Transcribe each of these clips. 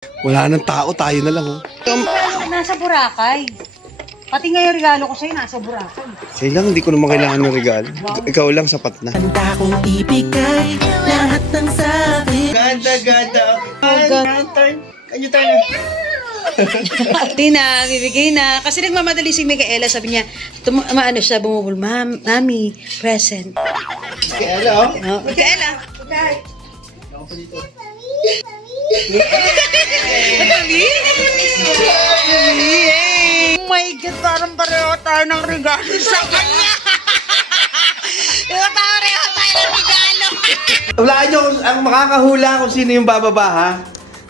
Wala nang tao, tayo na lang, oh. Nasa Boracay. Pati nga yung regalo ko sa'yo, nasa Boracay. Sa'yo lang, hindi ko naman kailangan ng regalo. Ikaw lang, sapat na. Handa kong ibigay lahat ng sabi. Ganda. Kanyo tayo. Hindi na, bibigay na. Kasi nagmamadali si Micaela, sabi niya, maano siya, bumubul, Mami, present. Kaya oh. Oh, Micaela. Mami? Oh my God, parang pareho tayo ng regalo sa kanya. Pareho tayo ng regalo. Hulaan nyo ang makakahula kung sino yung bababa, ha?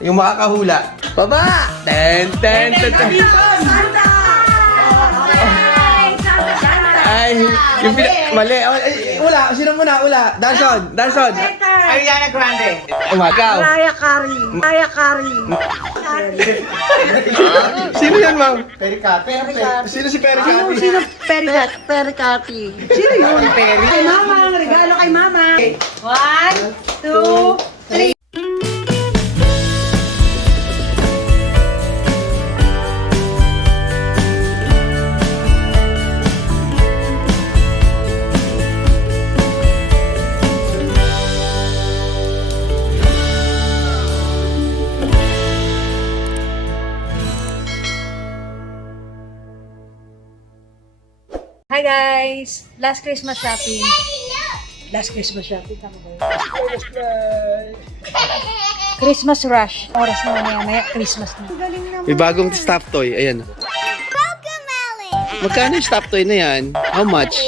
Yung makakahula. Baba! Ten. Ay, yung mali. Ay, wala. Sino muna? Wala. Darson. Ariana Grande. Umagaw. Mariah Carey. Sino yan, ma'am? Pericate. Sino si Pericate? Sino Pericati? Sino yun? Peri. Kay Mama, ang regalo kay Mama. 1, 2, 3. Hi guys! Last Christmas shopping. Tama ba yun? Christmas rush. Oras na maya, Christmas na. Galing naman. May bagong stop toy, ayan. Magkano yung stop toy na yan? How much?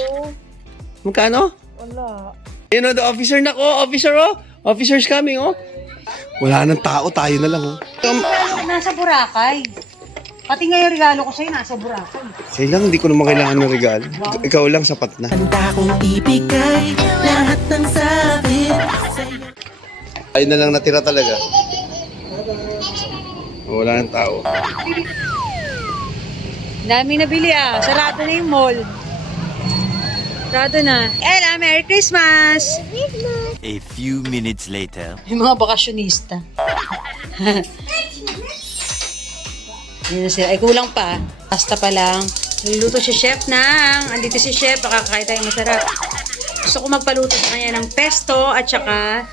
Magkano? Wala. Ayun, the officer na ko, officer, oh. Officer's coming, oh. Wala nang tao, tayo na lang, oh. Nasa Boracay. Pati nga yung regalo ko sa'yo, nasa Boracay. Sa'yo lang, hindi ko naman kailangan ng regalo. Ikaw lang, sapat na. Handa kong ibigay lahat ng sabi. Ayun na lang natira talaga. Wala nang tao. Dami nabili ah. Sarado na yung mall. Sarado na. Ella, Merry Christmas! A few minutes later. Yung mga bakasyonista. Yan na sila. Ay, kulang pa. Pasta pa lang. Niluluto si chef ng. Andito si chef. Makakain tayo masarap. Gusto ko magpaluto sa kanya ng pesto at saka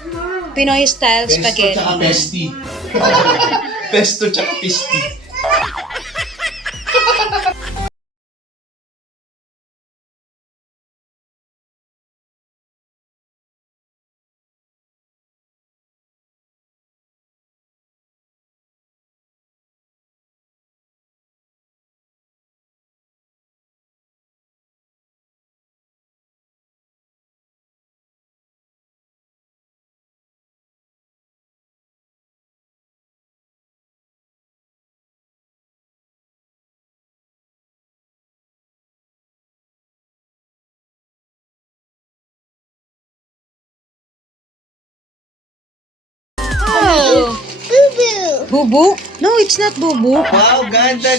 Pinoy style spaghetti. pesti. Pesto tsaka pisti. Oh. Bubu? No, it's not bubu. Wow, ganda.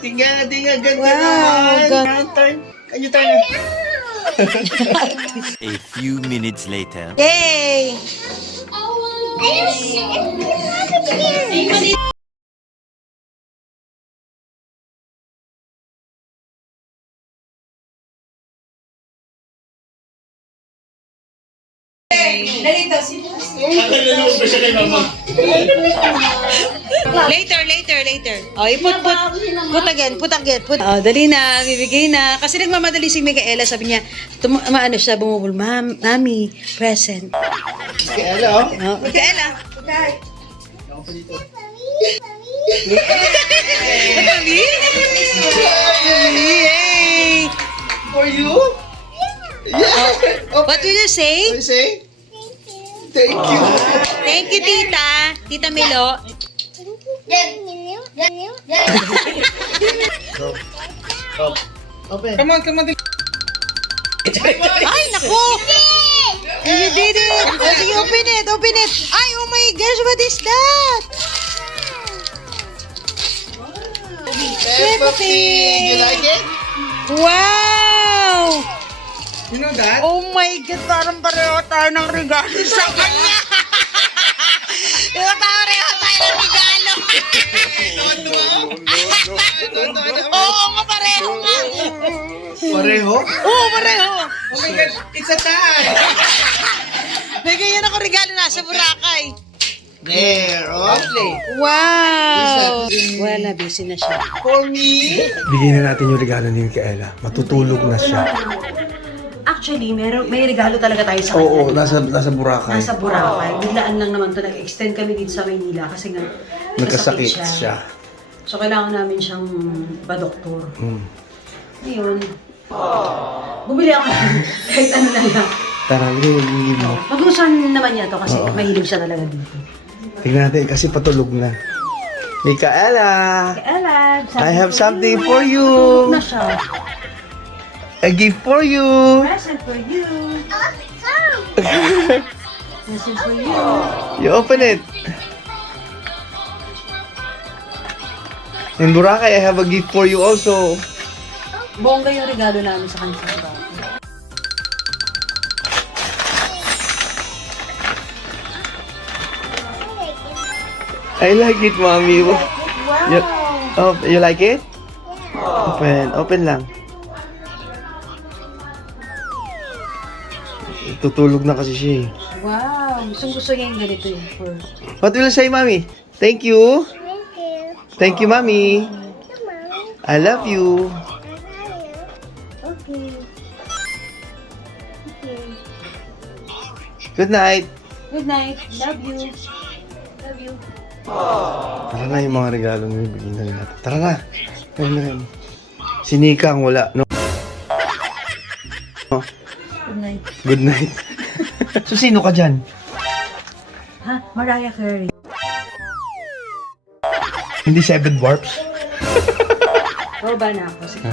Tingnan, ganda Wow, naman. Kanyo tayo. A few minutes later. Yay! Later. Oh, put again. Oh, dali na, bibigay na. Kasi nagmamadali si Micaela, sabi niya, maano siya, bumubul, Mami, present. Kaya oh. Oh, Micaela. Mami? Yay! For you? Yeah. What will you say? What you say? Thank you. Thank you, Tita. Tita Milo. Open. Come on. Ay, naku! You did it! Okay, open it! Ay, oh my gosh, what is that? Peppa-Pig. You like it? Wow! You know that? Oh my God, parang pareho tayo ng regalo sa kanya. Pareho tayo Pareho? Oo, pareho. Oh my God, it's a tie! Bigyan ako regalo nasa Boracay. There, oh. Wow! Wala, busy na siya. For me? Bigyan na natin yung regalo ni Micaela. Matutulog na siya. Actually, may regalo talaga tayo sa kanya. Oo, nasa Boracay. Nasa Boracay. Biglaan lang naman to. Nag-extend kami dito sa Maynila kasi nga Nagkasakit siya. So, kailangan namin siyang pa-doktor. Ngayon, bumili ako kahit ano na lang. Tara, bigyan mo. Magustuhan naman niya to kasi mahilig siya talaga dito. Tingnan natin kasi patulog na. Micaela! Ella, I have something for you. na siya. A gift for you. Present for you. Present for you. You open it. In Boracay, I have a gift for you also. Bongga yung regalo namin sa kanya. I like it, mommy. Wow. You like it? Open lang. Tutulog na kasi siya eh. Wow, gusto niya yung ganito eh. What will you say, mommy? Thank you. Thank you, mommy. I love you. Good night. Good night. Love you. Love you. Tara na yung mga regalo na bibigyan na natin. Tara na. Ayun na rin. Si Nika ang wala, no? Good night. Good night. So, sino ka dyan? Ha? Mariah Carey. Hindi Seven Dwarfs? Roba na ako. Sige.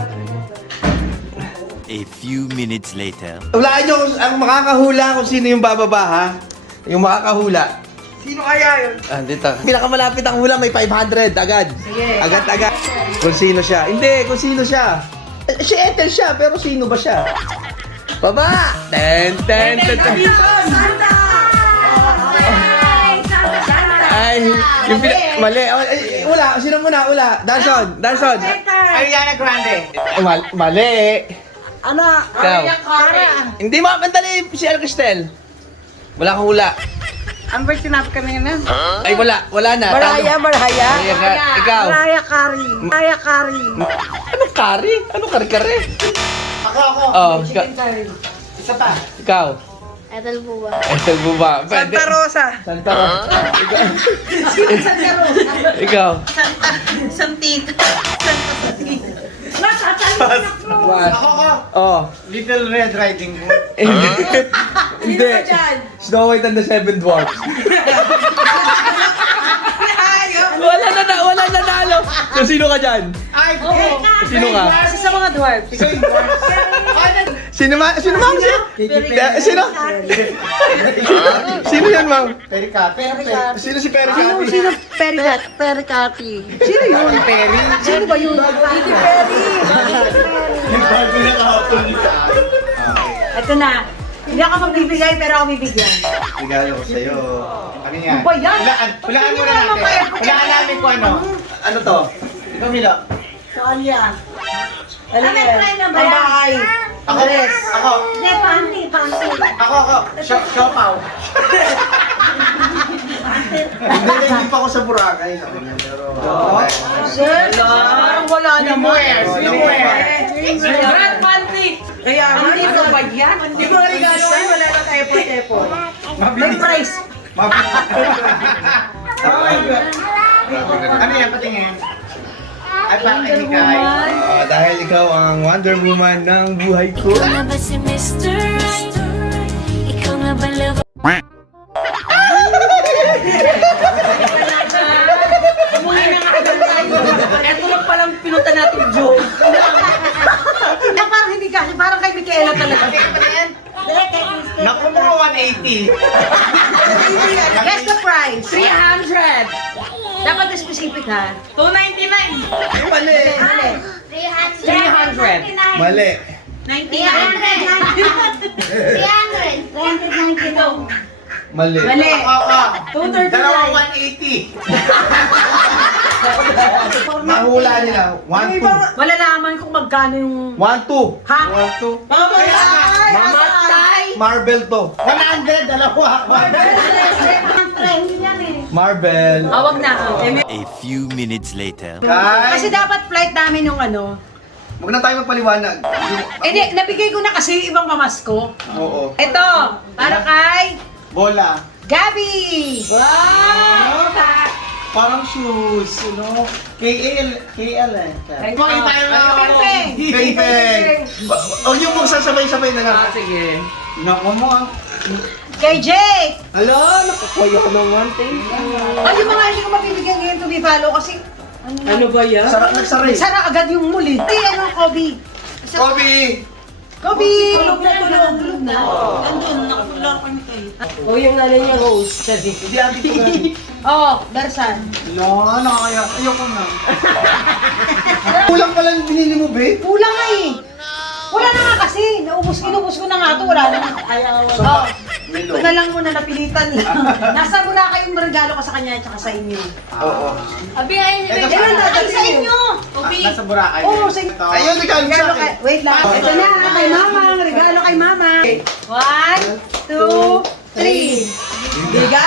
A few minutes later. Wala nyo ang makakahula kung sino yung bababa, ha? Yung makakahula. Sino kaya yun? Ah, dito. Pinakamalapit ang hula, may 500 agad. Sige. Agad-agad. Kung sino siya. Hindi, kung sino siya. Si Ethel siya, pero sino ba siya? Baba! Ten, ten, ten, ten. Ay, yung mali. Wala, sino muna? Wala. Danson. Ariana Grande. Mali. Ano? Ikaw. Hindi mo, mandali si Al Cristel. Wala kang hula. Ang ba sinabi ka na yan? Ay, wala na. Mariah. Ikaw. Mariah Carey. Anong kari? Anong kari-kari? Ako. Oh, Isa pa. ikaw. Ethel Buba. Ethel Buba. Santa Rosa. Santa Rosa. Ikaw. Santita. Oh. Little Red Riding Hood. Hindi. Snow White and the Seven Dwarfs. Wala nanalo. So, sino ka dyan? Ay, Sino ka? Kasi sa mga dwarf. Sino ma'am siya? Sino? Sino yan, ma'am? Pericate. Sino si Perry Cathy? Sino Pericat? Pericate. Sino yun? Perry? Sino ba yun? Hindi Perry. Yung bago na kahapon nito. Ito na. Hindi ako magbibigay pero ako bibigyan. Regalo ko sa'yo. Ano yan? Ba yan? Hulaan muna natin. Hulaan namin kung ano. Ano to? Ikaw, Milo. Saan yan? Ano yan? Ang bahay. Ako. Ako. Hindi, panty. Ako. Siopaw. Hindi pa ako sa Boracay. Pero... Sir, parang wala naman. Brad panty. Kaya hindi ko ba yan? Hindi mo regalo ay wala na tayo po. May price. Ano yan? Patingin. Ay, parang Mikay. Dahil ikaw ang Wonder Woman ng buhay ko. Na ba si Mr. Right? Ikaw na ba love? Ito lang palang pinunta natin joke. Na parang hindi kasi, parang kay Micaela talaga. Patingin. Naku mga 180. Guess the price. 300. Dapat na specific ha. 299. Ay, mali. 300. Mali. 300. 399. Mali. Mali. Oo. 239. Dalawa 180. Mahula nila. 1, 2. Malalaman kung magkano yung... 1, 2. Ha? 1, 2. Mamatay! Marble to. 100, dalawa. Marble. Awag na. A few minutes later. Kasi Kay, dapat flight namin yung ano. huwag na tayo magpaliwanag. Hindi, nabigay ko na kasi yung ibang pamasko. Oo. Ito, para kay Bola. Gabi! Wow! Parang shoes, no? KL eh. Bakit tayo na Peng! Peng-peng. O yung mong sasabay-sabay na lang. Sige. Naku mo ah. Kay Jake! Alo, nakukuyo ko naman. Thank you. O yung mga hindi ko mabibigyan ngayon to be follow kasi Ano ba yan? Sarap nagsaray. sara agad yung muli. Hey, ano, Kobe? Kobe! Kobe! Tulog na, tulog na. O yung nanay niya Rose. Sorry. Hindi ati ko gani. Oh, Darsan. Wala, nakakaya. Ayoko na. Kulang pala yung binili mo, be. Kulang nga eh. Wala na nga kasi. Inubos ko na nga ito. Wala na. Oh, ito na lang muna, napilitan lang. Nasa Boracay yung regalo ko sa kanya at saka sa inyo. Oo. Abi, ay, Ito ayun pa. na, sa inyo. Nasa Boracay. Oo, sa inyo. Ayun, regalo sa Regalo akin. kay, wait lang. Ito na, kay mama. Regalo kay mama. 1, 2, 3. Biga!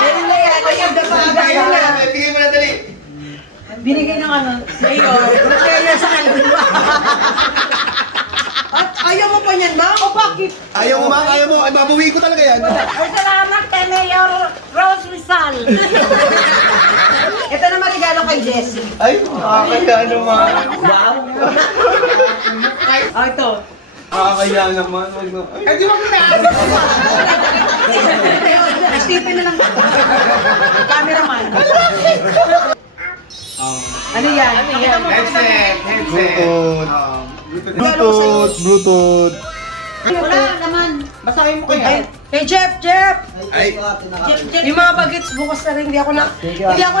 Meron na yan. Ayan, Bigay mo na, bigay mo na dali. Binigay ng ano, mayor. Mayor sa kaluluwa. At ayaw mo pa niyan, ma? O bakit? Ayaw mo, ma? Ayaw mo? Ay, babawi ko talaga yan. Ay, salamat kay Mayor Rose Rizal. Ito naman regalo kay Jessie. Ay, nakakaya naman. Oh, ito. Nakakaya naman. Ay, di ba ko na? Stephen na lang. Cameraman. Ano yan? Pakita mo, pakita mo. Bluetooth. Bluetooth. Wala naman. Basahin mo kaya. Kay Jeff! Ay, Yung mga bagets bukas na rin, hindi ako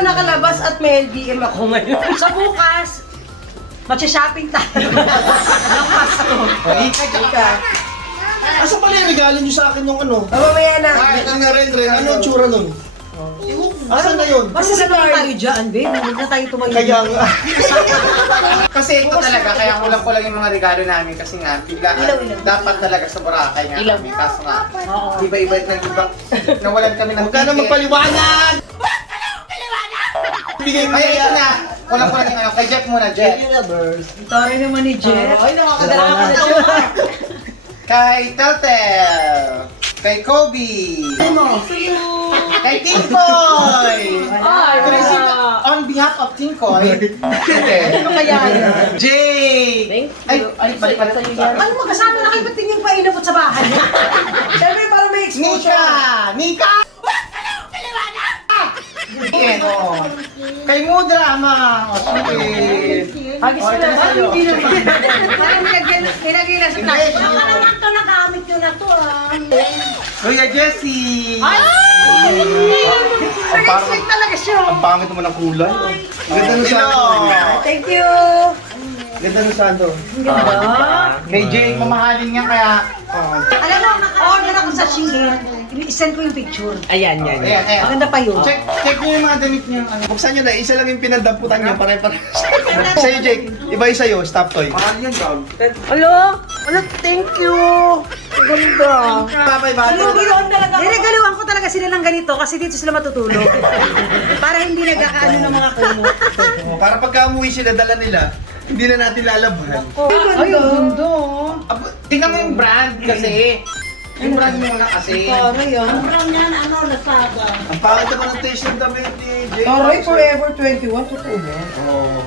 nakalabas at may LDM ako ngayon. Sa bukas, magsha-shopping tayo. Ng Pasko. asa pala yung regalo niyo sa akin nung ano? Mamaya na. Ang na-render, ano ang tsura nun? Asan na yun? Basta sa tayo dyan, babe. Huwag na tayo tumayo. Kaya nga. Kasi ito talaga, kaya kulang ko lang yung mga regalo namin kasi nga, biglaan, dapat talaga sa Boracay nga kami. Kaso nga, iba-iba ng iba. Nawalan kami ng Huwag ka na magpaliwanag! Bigay mo Ay, ito kaya. na. Kulang ko lang yung ano. Kay Jeff muna, Jeff. Tari naman ni Jeff. Ay, nakakadala ka na siya. Kay Teltel. Kay Kobe. Kay Tinkoy. On behalf of Tinkoy. Ano kaya yan? Jay. Ay, balik pala sa iyo. Ano magkasama na kayo? Ba't tingin pa inabot sa bahay? Siyempre, para may exposure. Nika! Yan, oo. Kay Mudrama. O, sige. Agis ko na ba? Hindi naman. Parang nilagay na sa plastic. Baka naman ito nagamit nyo na to Kuya Jessie. Ay! Nag-expect talaga siya. Ang pangit naman ang kulay. Ganda ng Hello. sando. Thank you. Ganda ng sando. Ang ganda. Kay Jay, mamahalin niya kaya. Alam mo, naka-order ako sa Shein. I-send ko yung picture. Ayan, yan. Ayan, ayan. Maganda pa yun. Check niyo yung mga damit niyo. Ano. Buksan nyo na, isa lang yung pinadamputan niya, pare-pare. Sa'yo, Jake. Iba yung sa'yo, stop toy. Mahal yan, dog. Alo? Alo, thank you. Ang ganda. Babay, babay. Niregaluhan ko talaga sila ng ganito kasi dito sila matutulog. Para hindi nagkakaano ng mga kumot. Para pagka umuwi sila, dala nila, hindi na natin lalaban. Ay, ang ganda. Tingnan mo yung brand kasi. Yung brand mo na kasi. Taray ah. Ang pangit naman ang taste ng damit ni Jake. Taray, Forever 21. Totoo ba? Oo.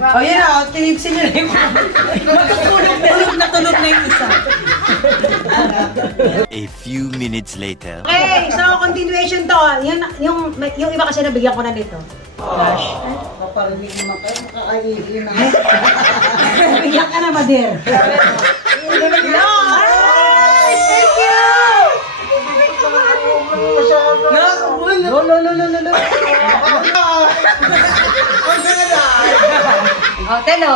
Oh, yan na. Tinigsin nyo na yung tulog na tulog na yung isa. A few minutes later. Okay, so continuation to. Yung iba kasi nabigyan ko na nito. Flash. Bigyan ka na ba, dear? No! Ay, thank you! No. Oh, telo.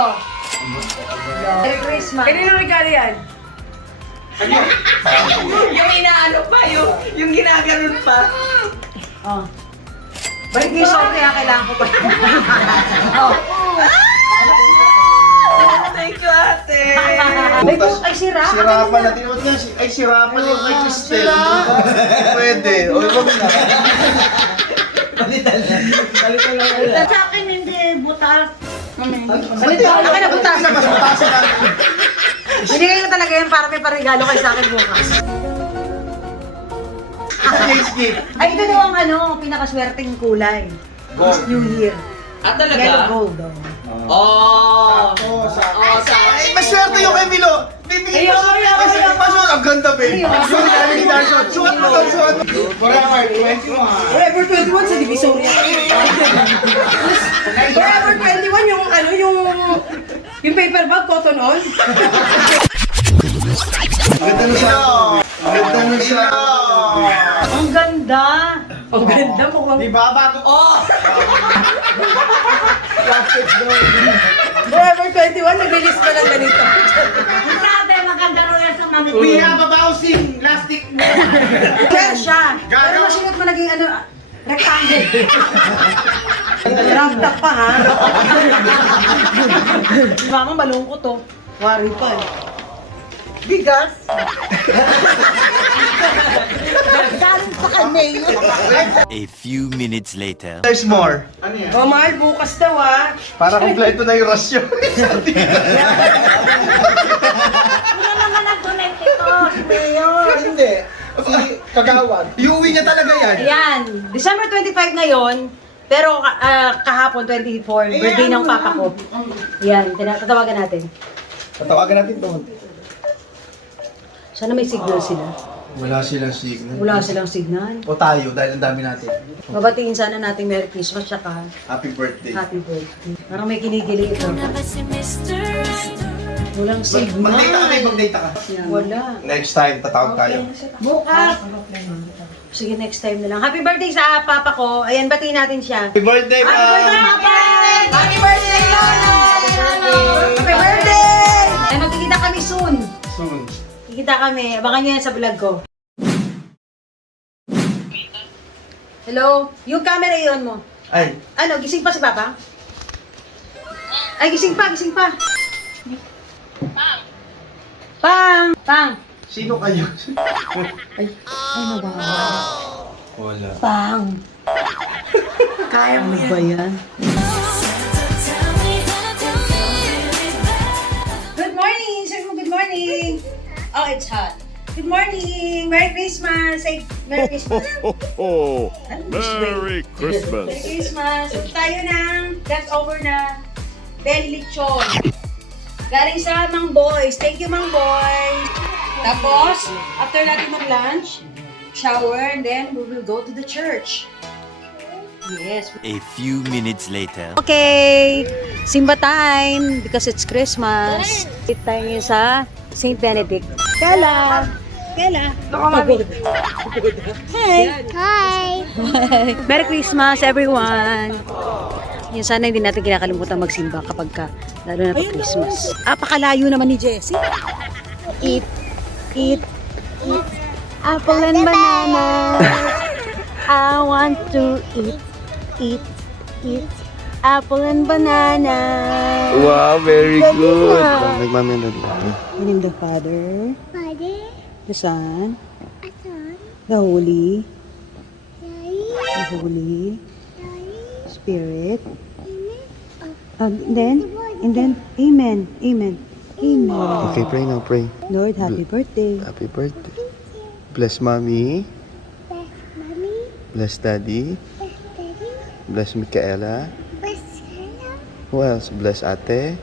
Merry Christmas. Kanino regalo yan? Yung inaano pa, yung ginaganon pa. Oh. Balik niyo sorry ha, kailangan ko pa. Thank you, ate! Ay, ay, sira. Sira pala. Tinawad nga, ay sira pala yung kay Cristel. Pwede. O, wag na. Sa akin hindi butas. Akin na, butas. Mas matasin natin. Binigay ko talaga yan para may parigalo kayo sa akin bukas. Skip. Ay, ito daw ang ano, pinakaswerteng kulay. Gold. New Year. Ah, Yellow talaga? gold. Oh! Ay, maswerte yung kay Milo. Bibigyan mo siya. Maswerte. Ang ganda, babe. Suot na rin ni Darson. Suot mo doon, suot mo. Forever 21. Forever 21 sa Divisoria. Forever 21 yung ano, yung paper bag, cotton on. Ganda na siya. Ganda na siya. Ang ganda. Ang ganda mukhang... Di ba bago? Oh! Plastic doon. Forever 21, nag-release pa ng ganito. Ang sabi, maganda rin yan sa mami. We have a bouncing plastic. Kaya siya. Pero masunod mo naging ano, rectangle. Round up pa ha. Mama, malungkot to. Wari pa eh. Bigas. Galing pa kay Mayo. A few minutes later. There's more. Oh, mahal, bukas daw ah. Para kumpleto na yung rasyon. Hindi naman nag-donate ito. Mayor. Hindi. Si Kagawad. Iuwi niya talaga yan. Ayan, December 25 ngayon, pero kahapon 24, birthday ng papa ko. Yan, tatawagan natin. Tatawagan natin doon. Sana may signal sila. Wala silang signal. Wala silang signal. O tayo, dahil ang dami natin. Babatingin sana natin Merry Christmas tsaka Happy birthday. Happy Birthday. Parang may kinikilig ito. Never si Mr. Right. Walang signal. Mag-data ka, mag-data ka. Wala. Next time, tatawag tayo. Bukas. Sige, next time na lang. Happy birthday sa papa ko. Ayan, batiin natin siya. Happy birthday, Happy Papa! birthday! Happy birthday, Lola! Happy birthday! Ay, magkikita kami soon. Soon. Kikita kami. Abangan nyo yan sa vlog ko. Hello? Yung camera iyon mo. Ay, Ano, gising pa si Papa? Ay, gising pa, gising pa. Pang! Pang! sino kayo? Ay, nabawa. Wala. Pang! Kaya mo ba yan? Good morning! Sabi mo, good morning! Oh, it's hot. Good morning! Merry Christmas! Say, Merry Christmas! Merry Christmas. Merry Christmas! Ito tayo ng leftover na belly lechon. Galing sa Mang Boys. Thank you, Mang Boys! Tapos, after natin mag-lunch, shower, and then we will go to the church. Yes. A few minutes later. Okay, Simba time because it's Christmas. Sit tayo ngayon sa St. Benedict. Kela! Kela! Hi! Hi! Merry Christmas, everyone! Yan, sana hindi natin kinakalimutan magsimba kapag lalo na pag Christmas. Apakalayo naman ni Jessie. Eat, eat, eat apple and banana. I want to eat, eat, eat apple and banana. Wow, very good. Wow. Nagmamenood In the name of the Father, the Son, the Holy Spirit. And then, Amen, Amen, Amen. Okay, pray now, pray. Lord, happy birthday. Happy birthday. Bless mommy. Bless daddy. Bless Micaela. Who else? Bless ate.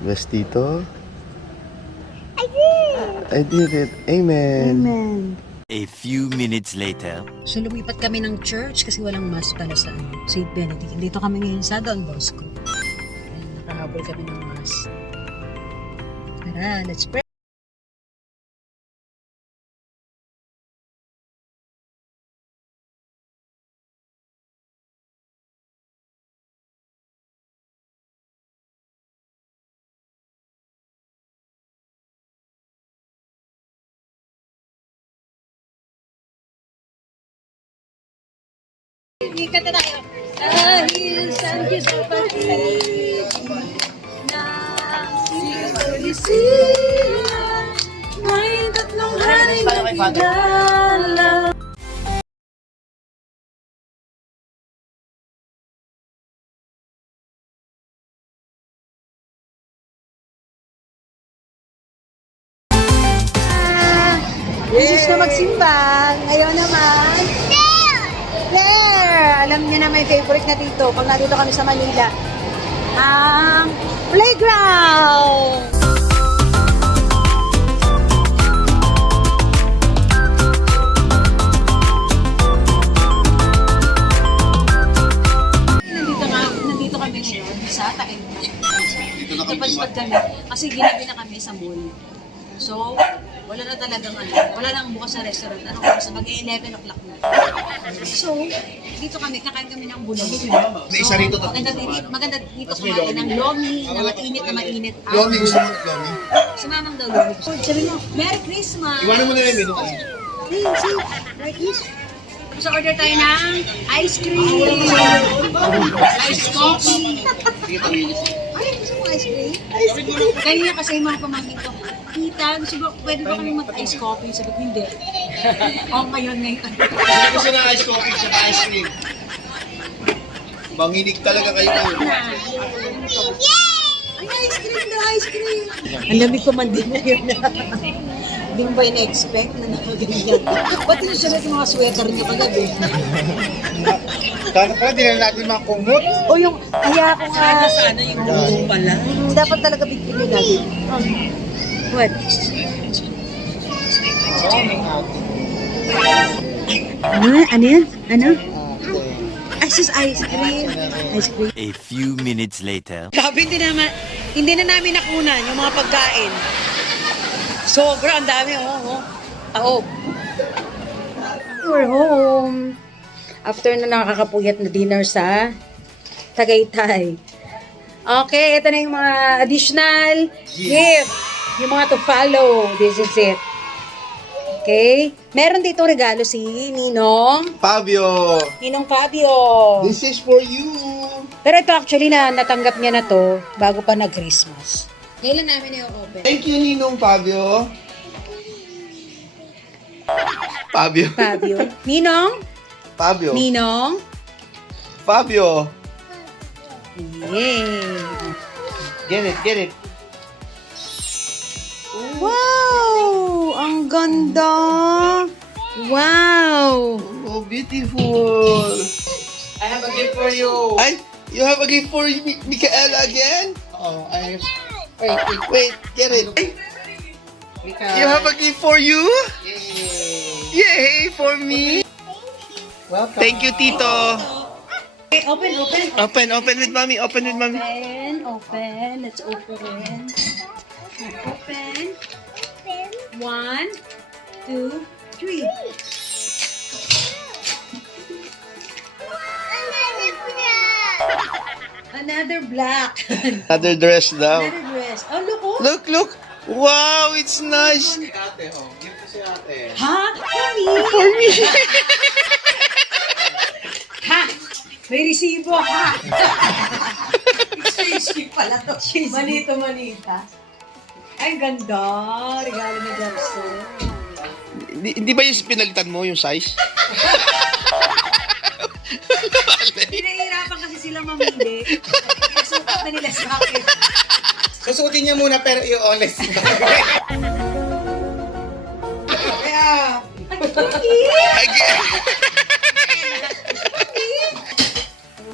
Bless tito. I did it. Amen. Amen. A few minutes later. So, lumipat kami ng church kasi walang mass pala sa St. Benedict. Dito kami ngayon sa Don Bosco. Ayan, nakahabol kami ng mass. Tara, let's pray. Ikat na tayo. Dahil saan kiss sa pag-ibig na sinisira, may tatlong haring nakilala. Jesus na magsimbang. Ngayon naman, Claire! Alam niyo na may favorite na dito pag nandito kami sa Manila. Ang playground! Nandito kami ngayon sa Takinda. Dito pa kami kasi ginabi na kami sa mall. So, wala na talagang wala nang bukas na restaurant. Anong oras na? Mag-11 o'clock na. So, dito kami, kakain kami ng bulalo. So, maganda dito kumain ng lomi, na mainit na mainit. Lomi, gusto mo lomi? Sumamang daw lomi. So, sabi mo, Merry Christmas! Iwanan mo na yung menu. See, Merry Christmas! So, order tayo ng ice cream! Ice coffee! Ay, gusto mo ice cream? Ice cream! Kanina kasi yung mga pamangkin ko, Tita, gusto ba, pwede ba kami mag-ice coffee? Sabi ko, hindi. O, ngayon. Gusto na ice coffee sa ice cream. Manginig talaga kayo kayo. Ay, ice cream na ice cream! Ang lamig ko man din ngayon. Hindi mo ba ina-expect na nakaganyan? Ba't sinusunod yung mga sweater niyo kagabi? Sana pala, di na natin mga kumot. O yung, kaya ako nga. Sana yung buong pala. Dapat talaga bigyan natin. What? Ano yan? Ano? Ice cream. Ice cream. A few minutes later. Sabi, hindi na namin nakunan yung mga pagkain. Sobra, ang dami, taob. We're home. After na nakakapuyat na dinner sa Tagaytay. Okay, ito na yung mga additional gift. Yung mga to follow. This is it. Okay? Meron dito regalo si Ninong. Fabio, Ninong Fabio. this is for you. Pero ito actually natanggap niya na to bago pa nag-Christmas. Kailan namin i-open? Thank you, Ninong Fabio. Fabio. Fabio. Ninong? Fabio. Ninong? Fabio. Yay! Get it. Wow! Ang ganda! Wow! Oh, beautiful. I have a gift for you. Ay, you have a gift for Micaela again? Oh, I Wait, get it. Ay, you have a gift for you? Yay, for me. welcome. Thank you, Tito. Okay, open. Open with mommy. Open. Open. Let's open. Open. 1, 2, 3. Another black. Another dress daw. Another dress. Oh, look, oh. Look. Wow, it's nice. Ate, oh. Gift ko si ate. Ha? For me? Ha? May resibo, ha? Exchange pala to. Manito-manita. Ay, ganda. Regalo ni Garson. Hindi ba yung pinalitan mo yung size? Pinahirapan kasi sila mamili. Nasukat na nila sa akin. Susutin niya muna pero i-honest. Kaya, Again.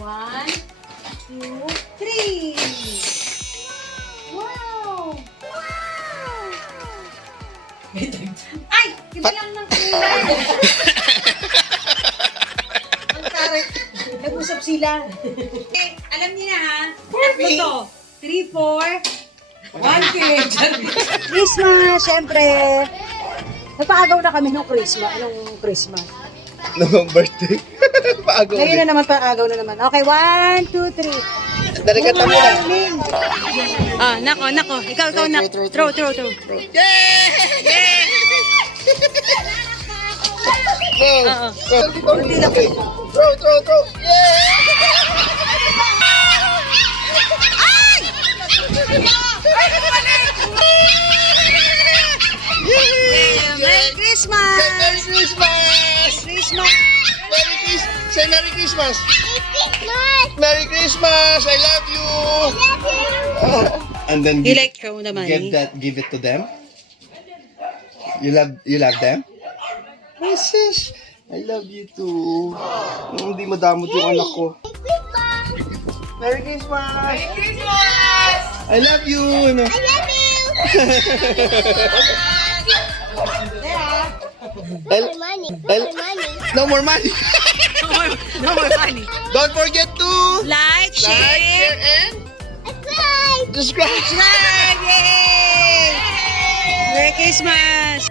1, 2, 3. Wow! Ay! Iba lang ng kulay. Ang tarik. Nag-usap sila. Okay, alam niyo na ha. Tatlo to. 3, 4, 1 kid. Christmas, syempre. Napaagaw na kami nung Christmas. No, birthday. Paago Ngayon ulit. na naman, paagaw na naman. Okay, 1, 2, 3. Darigatan mo na. Nako. Ikaw, na. Throw. Yay! Oo. Throw. Merry Christmas! Merry Christmas! Christmas! Say Merry Christmas! Merry Christmas! I love you! And then You like throw the money? give it to them. You love them? Yes, I love you too. Hindi madamot yung anak ko. Merry Christmas! Merry Christmas! I love you! No more money. No more money. Don't forget to Like, share, and subscribe. Yay! Merry Christmas!